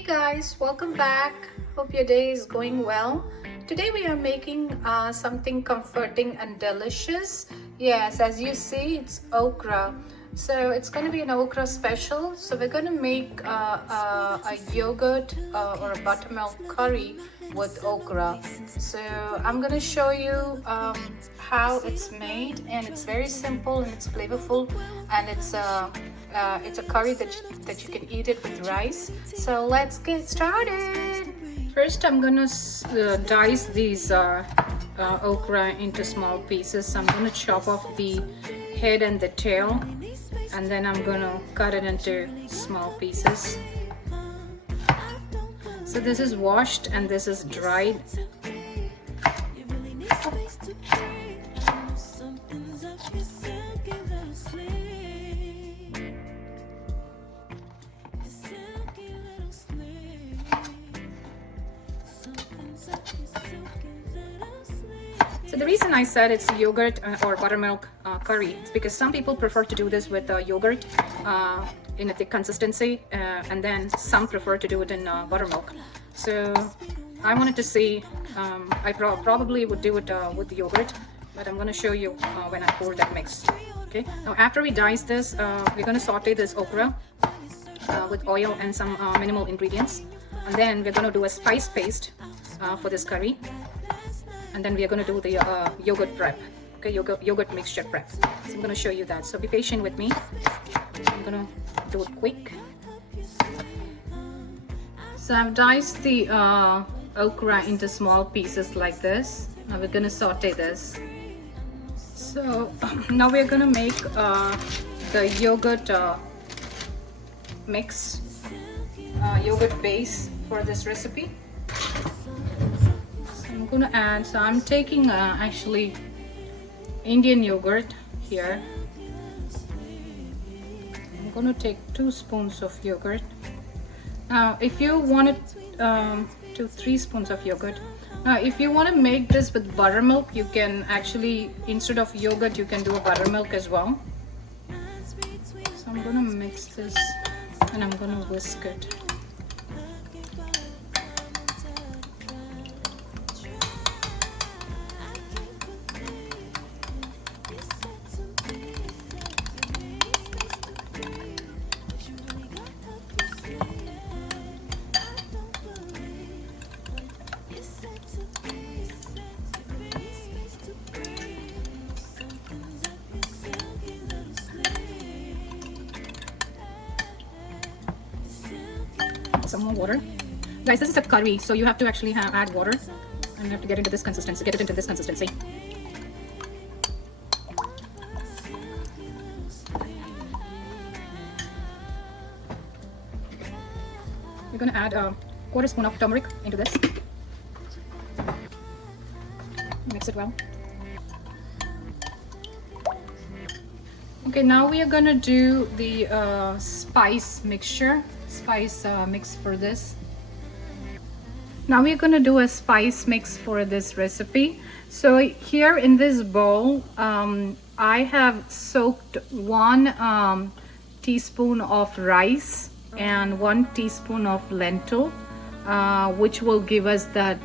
Hey guys, welcome back. Hope your day is going well. Today we are making something comforting and delicious. Yes, as you see, it's okra. So it's going to be an okra special. So we're going to make a yogurt or a buttermilk curry with okra. So I'm going to show you how it's made, and it's very simple and it's flavorful, and it's a curry that you can eat it with rice. So let's get started. First, I'm gonna dice these okra into small pieces. I'm gonna chop off the head and the tail, and then I'm gonna cut it into small pieces. So this is washed and this is dried. So the reason I said it's yogurt or buttermilk curry is because some people prefer to do this with yogurt in a thick consistency, and then some prefer to do it in buttermilk. So I wanted to see, I probably would do it with the yogurt, but I'm going to show you when I pour that mix. Okay, now after we dice this, we're going to saute this okra with oil and some minimal ingredients, and then we're going to do a spice paste for this curry. And then we are going to do the yogurt prep, okay, yogurt mixture prep. So I'm going to show you that. So be patient with me. I'm going to do it quick. So I've diced the okra into small pieces like this. Now we're going to saute this. So now we're going to make the yogurt mix, yogurt base for this recipe. I'm going to add, so I'm taking actually Indian yogurt here. I'm going to take 2 spoons of yogurt. Now if you wanted 3 spoons of yogurt. Now if you want to make this with buttermilk, you can actually, instead of yogurt, you can do a buttermilk as well. So I'm going to mix this and I'm going to whisk it. Some more water, guys. This is a curry, so you have to actually add water, and you have to get into this consistency. Get it into this consistency. We're gonna add a 1/4 spoon of turmeric into this. Mix it well. Okay, now we are gonna do the spice mixture. Mix for this. Now we're going to do a spice mix for this recipe. So here in this bowl, I have soaked 1 teaspoon of rice and 1 teaspoon of lentil, which will give us that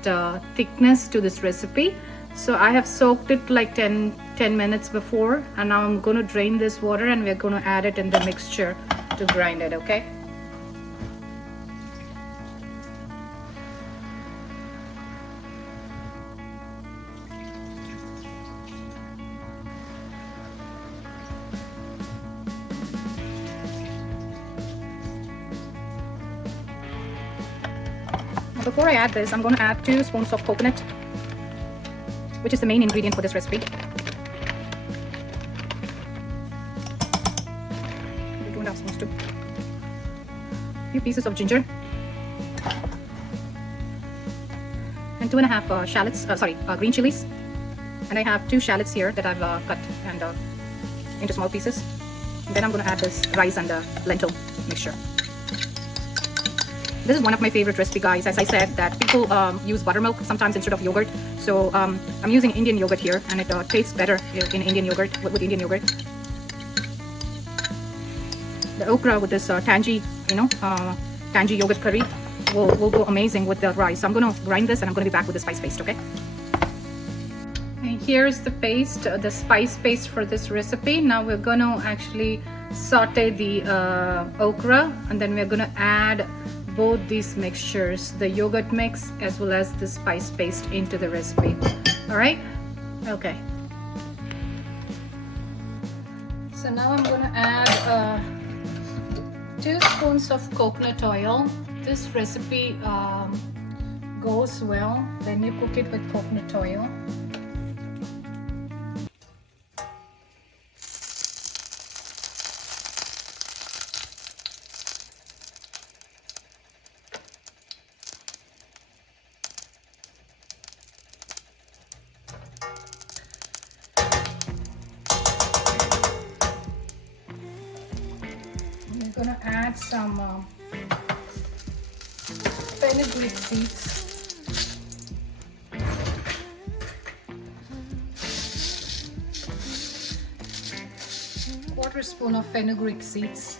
thickness to this recipe. So I have soaked it like 10 minutes before, and now I'm going to drain this water and we're going to add it in the mixture to grind it. Okay. Before I add this, I'm going to add 2 spoons of coconut, which is the main ingredient for this recipe. 2.5 spoons too. A few pieces of ginger. And 2.5 shallots, green chilies. And I have 2 shallots here that I've cut and into small pieces. And then I'm going to add this rice and the lentil mixture. This is one of my favorite recipe, guys. As I said, that people use buttermilk sometimes instead of yogurt. So I'm using Indian yogurt here, and it tastes better in Indian yogurt with Indian yogurt. The okra with this tangy, tangy yogurt curry will go amazing with the rice. So I'm gonna grind this and I'm gonna be back with the spice paste, okay? And here's the paste, the spice paste for this recipe. Now we're gonna actually saute the okra, and then we're gonna add both these mixtures, the yogurt mix as well as the spice paste, into the recipe. All right? Okay. So now I'm gonna add 2 spoons of coconut oil. This recipe goes well when you cook it with coconut oil. I'm gonna add some fenugreek seeds. Quarter spoon of fenugreek seeds.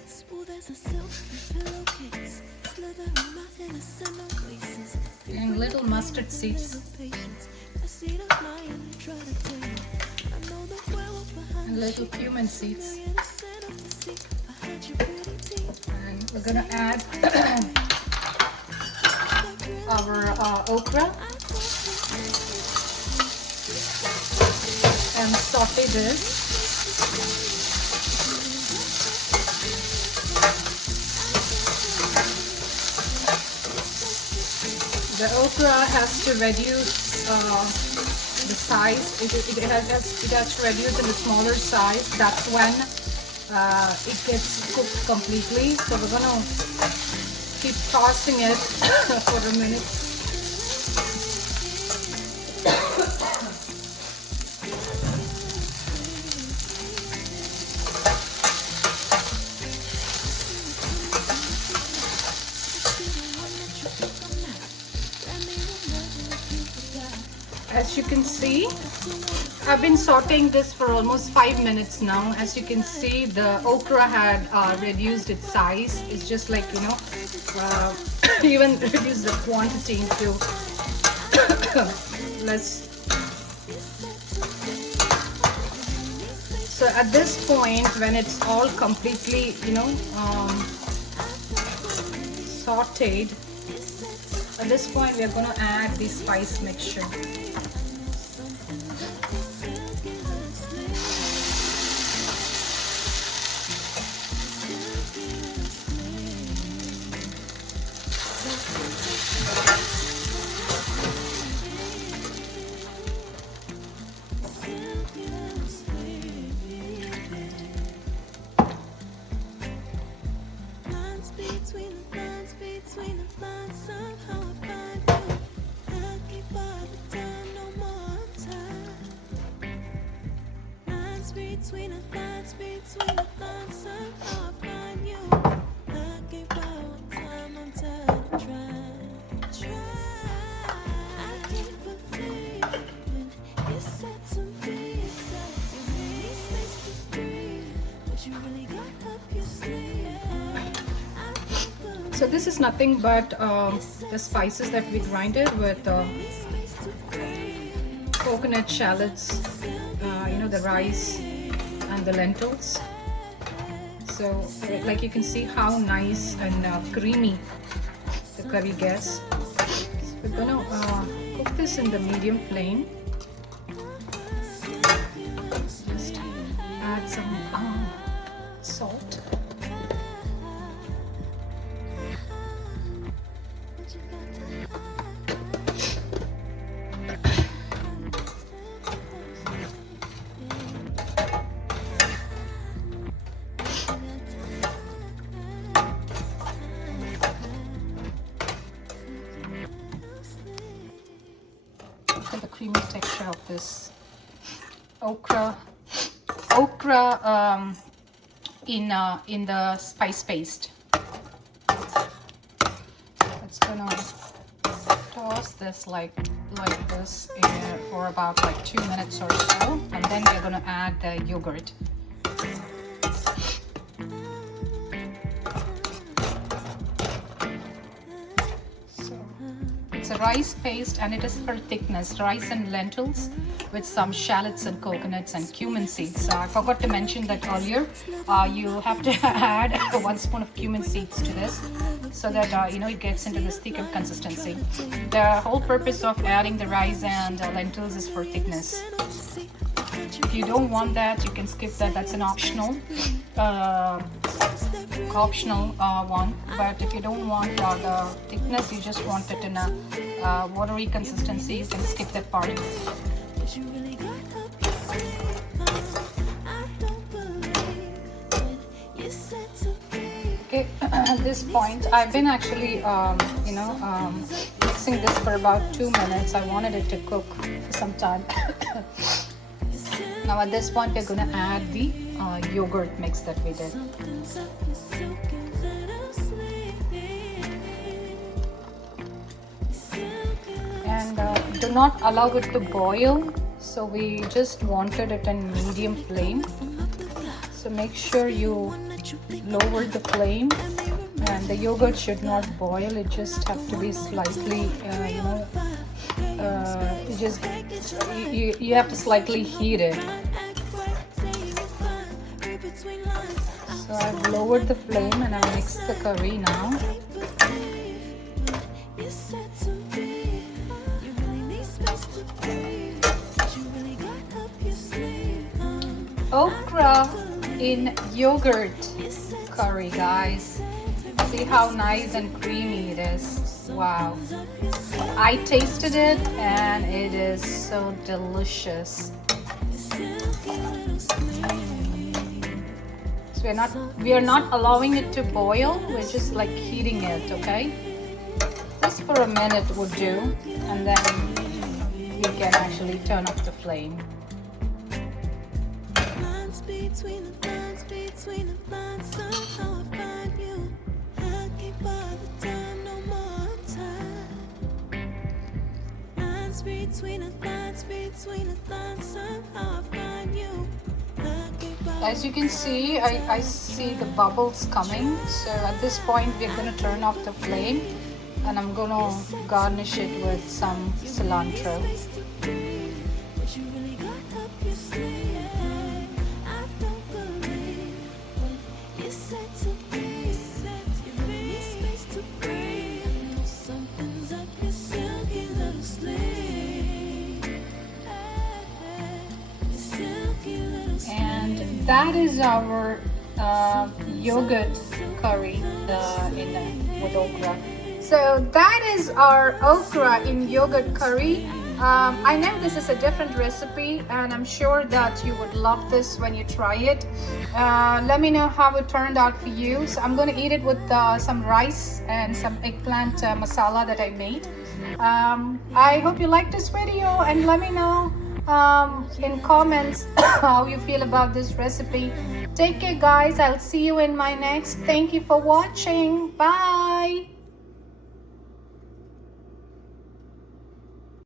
And little mustard seeds. And little cumin seeds. And we're gonna add our okra and saute this. The okra has to reduce the size. It has to reduce in the smaller size. That's when it gets cooked completely. So we're gonna keep tossing it for a minute. As you can see, I've been sauteing this for almost 5 minutes now. As you can see, the okra had reduced its size. It's just like, you know, even reduced the quantity to less. So at this point, when it's all completely, you know, sauteed, at this point we are going to add the spice mixture. Between the lines, somehow I find you. I gave out time on time to try. I can't believe when you said to me, space to breathe, but you really got up your sleeve. So this is nothing but the spices that we grinded with coconut shallots, you know, the rice and the lentils. So like you can see how nice and creamy the curry gets. So we're gonna cook this in the medium flame. Just add some salt. The creamy texture of this okra in the spice paste. It's gonna toss this like this for about like 2 minutes or so, and then we're gonna add the yogurt. a rice paste, and it is for thickness. Rice and lentils with some shallots and coconuts and cumin seeds. I forgot to mention that earlier. You have to add 1 spoon of cumin seeds to this, so that it gets into this thicker consistency. The whole purpose of adding the rice and lentils is for thickness. If you don't want that, you can skip that. That's an optional one. But if you don't want the thickness, you just want it in a watery consistency, you can skip that part. Okay, at this point, I've been actually, mixing this for about 2 minutes. I wanted it to cook for some time. Now at this point, we're going to add the yogurt mix that we did. And do not allow it to boil. So we just wanted it in medium flame. So make sure you lower the flame, and the yogurt should not boil. It just have to be slightly, you have to slightly heat it. So I've lowered the flame and I mixed the curry now. Okra in yogurt curry, guys. See how nice and creamy it is. Wow. I tasted it and it is so delicious. So we are not allowing it to boil. We're just like heating it, okay? Just for a minute would do, and then we can actually turn off the flame. Between the lines, somehow I find you. I can't bother time, no more time. Lines between the lines, somehow I find you. As you can see, I see the bubbles coming. So at this point, we're going to turn off the flame, and I'm going to garnish it with some cilantro. And that is our yogurt curry with okra. So that is our okra in yogurt curry. I know this is a different recipe, and I'm sure that you would love this when you try it. Let me know how it turned out for you. So I'm going to eat it with some rice and some eggplant masala that I made. I hope you liked this video, and let me know in comments how you feel about this recipe. Take care, guys. I'll see you in my next. Thank you for watching. Bye.